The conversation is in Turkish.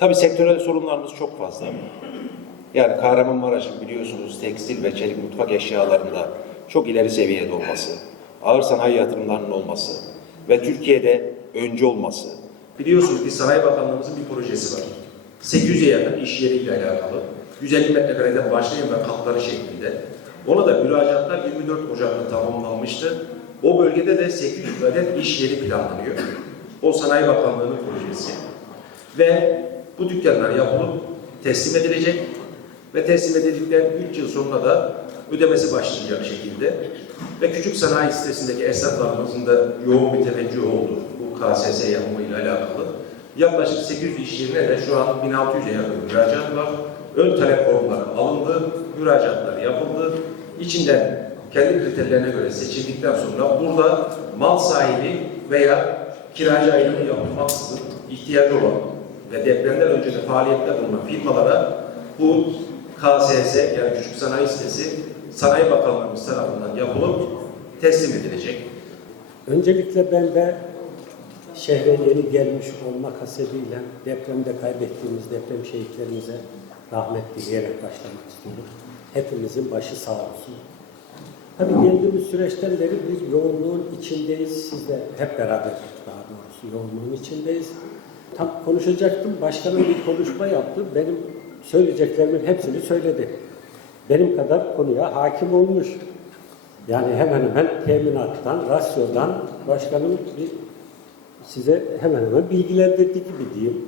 Tabii sektörel sorunlarımız çok fazla. Yani Kahramanmaraş'ın biliyorsunuz tekstil ve çelik mutfak eşyalarında çok ileri seviyede olması, ağır sanayi yatırımlarının olması ve Türkiye'de öncü olması. Biliyorsunuz ki Sanayi Bakanlığımızın bir projesi var. 800'e yakın iş yeriyle alakalı. 150 metrekareden başlayan ve katları şeklinde. Ona da müracaatlar 24 Ocak'ta tamamlanmıştı. O bölgede de 800 adet iş yeri planlanıyor. O Sanayi Bakanlığı'nın projesi. Ve bu dükkanlar yapılıp teslim edilecek ve teslim edildikten 3 yıl sonra da ödemesi başlayacak şekilde ve küçük sanayi sitesindeki esnaflarımızın da yoğun bir teveccüh oldu bu KSS yapımıyla alakalı. Yaklaşık 800 iş yerine de şu an 1600'e yakın müracaat var. Ön talep formları alındı, müracaatlar yapıldı. İçinden kendi kriterlerine göre seçildikten sonra burada mal sahibi veya kiracı ayrımı yapılmaksızın ihtiyacı olan ve depremden önce de faaliyette bulunan firmalara bu KSS yani Küçük Sanayi Sitesi Sanayi Bakanlığımız tarafından yapılıp teslim edilecek. Öncelikle ben de şehre yeni gelmiş olmak hasebiyle depremde kaybettiğimiz deprem şehitlerimize rahmet dileyerek başlamak istiyorum. Hepimizin başı sağ olsun. Tabii geldiğimiz süreçten beri bir yoğunluğun içindeyiz. Siz de hep beraber daha doğrusu yoğunluğun içindeyiz. Tam konuşacaktım. Başkanım bir konuşma yaptı. Benim söyleyeceklerimin hepsini söyledi. Benim kadar konuya hakim olmuş. Yani hemen hemen teminattan, rasyodan başkanım bir size hemen hemen bilgilendirdi gibi diyeyim.